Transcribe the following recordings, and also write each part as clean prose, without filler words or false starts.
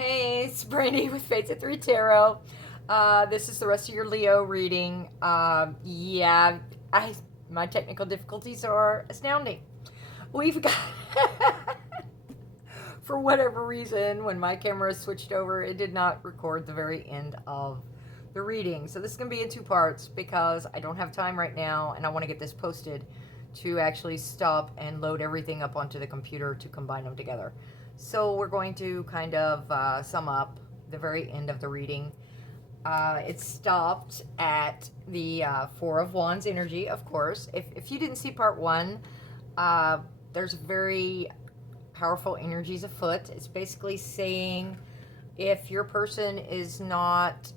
Hey, it's Brandy with Fates at 3 Tarot. This is the rest of your Leo reading. Yeah, my technical difficulties are astounding. We've got, for whatever reason, when my camera switched over, it did not record the very end of the reading. So this is going to be in two parts because I don't have time right now and I want to get this posted to actually stop and load everything up onto the computer to combine them together. So we're going to kind of sum up the very end of the reading. It stopped at the Four of Wands energy, of course. If you didn't see part one, there's very powerful energies afoot. It's basically saying if your person is not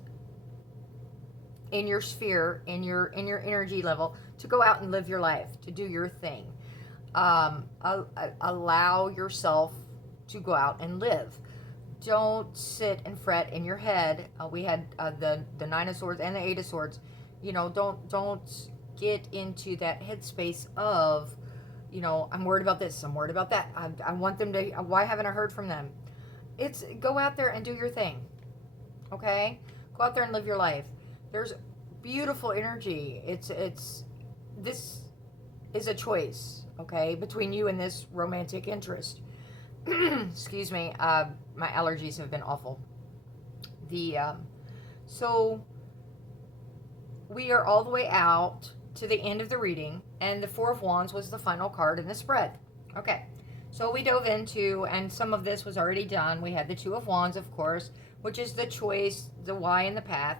in your sphere, in your energy level, to go out and live your life, to do your thing. Allow yourself to go out and live. Don't sit and fret in your head. We had the Nine of Swords and the Eight of Swords. You know, don't get into that headspace of, you know, I'm worried about this, I'm worried about that. I want them to. Why haven't I heard from them? It's go out there and do your thing. Okay, go out there and live your life. There's beautiful energy. It's this is a choice, okay, between you and this romantic interest. Excuse me. My allergies have been awful. The so we are all the way out to the end of the reading, and the Four of Wands was the final card in the spread. Okay, so we dove into, and some of this was already done. We had the Two of Wands, of course, which is the choice, the why, and the path.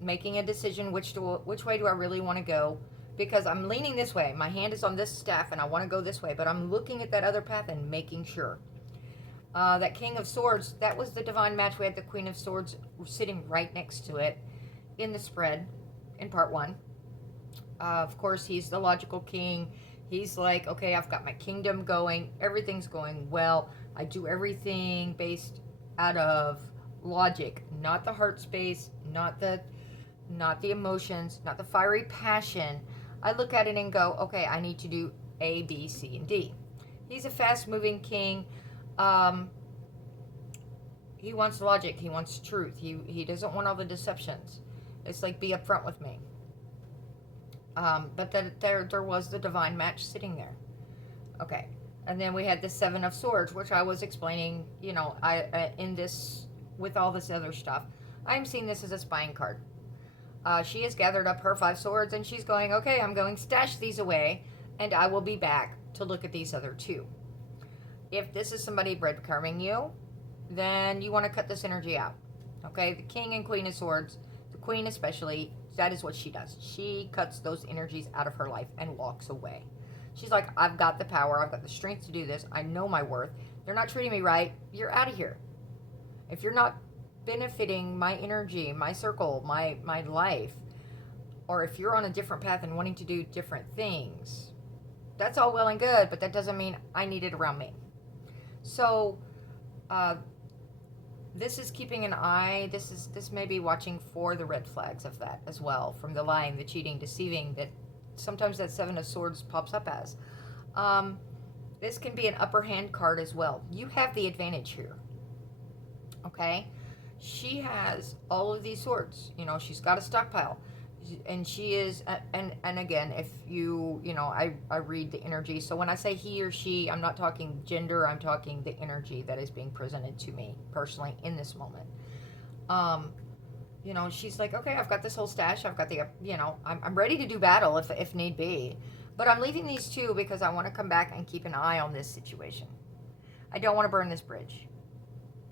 Making a decision which way do I really want to go, because I'm leaning this way. My hand is on this staff and I want to go this way, but I'm looking at that other path and making sure. That King of Swords, that was the divine match. We had the Queen of Swords sitting right next to it in the spread in part one. Of course, he's the logical king. He's like, okay, I've got my kingdom going. Everything's going well. I do everything based out of logic, not the heart space, not the emotions, not the fiery passion. I look at it and go, okay, I need to do A, B, C, and D. He's a fast-moving king. He wants logic. He wants truth. He doesn't want all the deceptions. It's like, be upfront with me. But there was the divine match sitting there. Okay. And then we had the Seven of Swords, which I was explaining, you know, in this, with all this other stuff. I'm seeing this as a spying card. She has gathered up her 5 swords and she's going, okay, I'm going to stash these away and I will be back to look at these other 2. If this is somebody breadcrumbing you, then you want to cut this energy out. Okay, the King and Queen of Swords, the Queen especially, that is what she does. She cuts those energies out of her life and walks away. She's like, I've got the power, I've got the strength to do this, I know my worth. They're not treating me right, you're out of here. If you're not benefiting my energy, my circle, my life, or if you're on a different path and wanting to do different things, that's all well and good, but that doesn't mean I need it around me. So this is keeping an eye. This may be watching for the red flags of that as well, from the lying, the cheating, deceiving, that sometimes that Seven of Swords pops up as. This can be an upper hand card as well. You have the advantage here. Okay, she has all of these swords. You know, she's got a stockpile, and she is. And again, if you know, I read the energy. So when I say he or she, I'm not talking gender. I'm talking the energy that is being presented to me personally in this moment. You know, she's like, okay, I've got this whole stash. I've got the, you know, I'm ready to do battle if need be. But I'm leaving these 2 because I want to come back and keep an eye on this situation. I don't want to burn this bridge.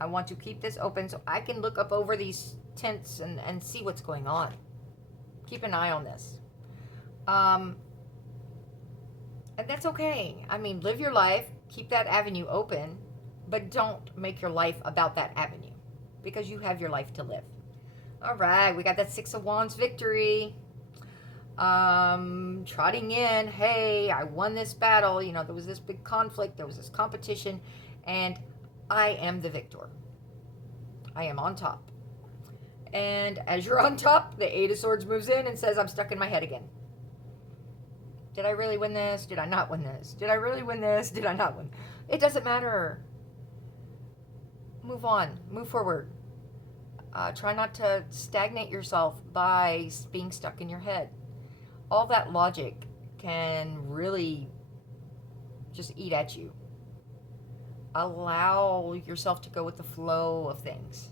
I want to keep this open so I can look up over these tents and see what's going on. Keep an eye on this. And that's okay. I mean, live your life. Keep that avenue open. But don't make your life about that avenue. Because you have your life to live. All right. We got that Six of Wands victory. Trotting in. Hey, I won this battle. You know, there was this big conflict. There was this competition. And I am the victor. I am on top. And as you're on top, the Eight of Swords moves in and says, I'm stuck in my head again. Did I really win this? Did I not win this? Did I really win this? Did I not win? It doesn't matter. move on, move forward. Try not to stagnate yourself by being stuck in your head. All that logic can really just eat at you. Allow yourself to go with the flow of things.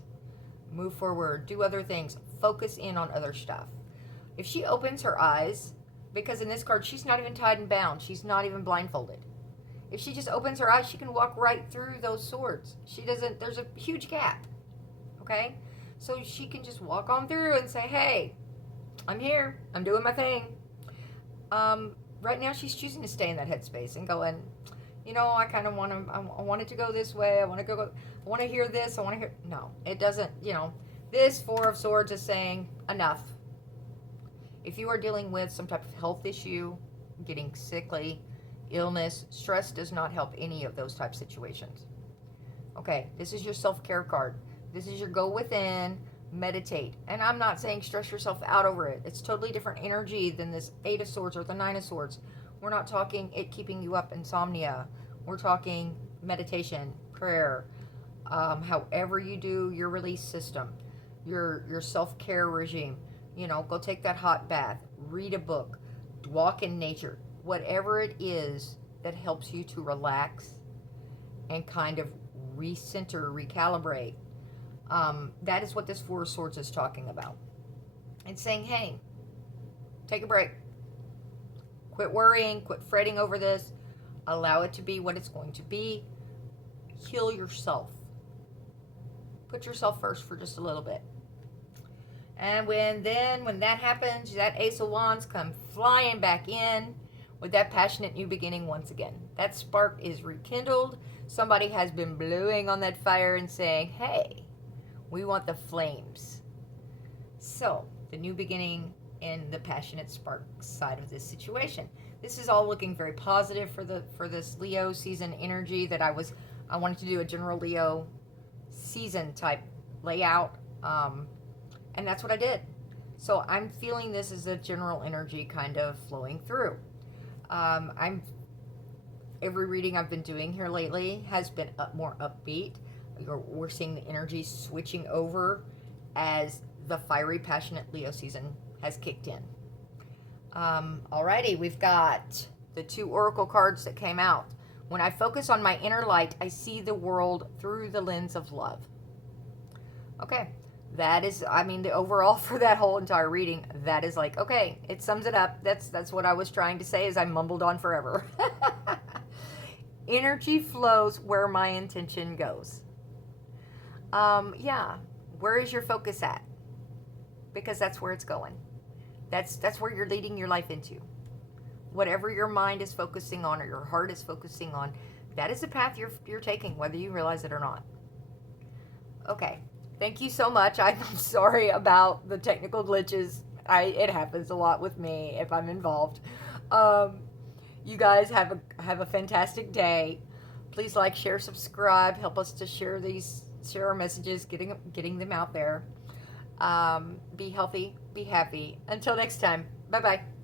Move forward, do other things, focus in on other stuff. If she opens her eyes, because in this card, she's not even tied and bound, she's not even blindfolded. If she just opens her eyes, she can walk right through those swords. She doesn't, there's a huge gap. Okay? So she can just walk on through and say, hey, I'm here, I'm doing my thing. Right now, she's choosing to stay in that headspace and going, you know, I kind of want to, I want it to go this way. I want to go, I want to hear this. I want to hear, no, it doesn't, you know, this Four of Swords is saying enough. If you are dealing with some type of health issue, getting sickly, illness, stress does not help any of those type situations. Okay, this is your self-care card. This is your go within, meditate. And I'm not saying stress yourself out over it. It's totally different energy than this Eight of Swords or the Nine of Swords. We're not talking it keeping you up, insomnia. We're talking meditation, prayer, however you do your release system, your self-care regime. You know, go take that hot bath, read a book, walk in nature, whatever it is that helps you to relax and kind of recenter, recalibrate. That is what this Four of Swords is talking about. It's saying, hey, take a break. Quit worrying, quit fretting over this. Allow it to be what it's going to be. Heal yourself. Put yourself first for just a little bit. And when that happens, that Ace of Wands come flying back in with that passionate new beginning once again. That spark is rekindled. Somebody has been blowing on that fire and saying, hey, we want the flames. So, the new beginning and the passionate spark side of this situation. This is all looking very positive for this Leo season energy that I wanted to do a general Leo season type layout. And that's what I did. So I'm feeling this as a general energy kind of flowing through. Every reading I've been doing here lately has been more upbeat. We're seeing the energy switching over as the fiery, passionate Leo season has kicked in. Alrighty, we've got the two oracle cards that came out. When I focus on my inner light, I see the world through the lens of love. Okay, that is, I mean, the overall for that whole entire reading, that is like, okay, it sums it up. That's what I was trying to say as I mumbled on forever. Energy flows where my intention goes. Yeah, where is your focus at? Because that's where it's going. That's where you're leading your life into. Whatever your mind is focusing on or your heart is focusing on, that is the path you're taking, whether you realize it or not. Okay, thank you so much. I'm sorry about the technical glitches. It happens a lot with me if I'm involved. You guys have a fantastic day. Please like, share, subscribe. Help us to share our messages, getting them out there. Be healthy, be happy. Until next time, bye-bye.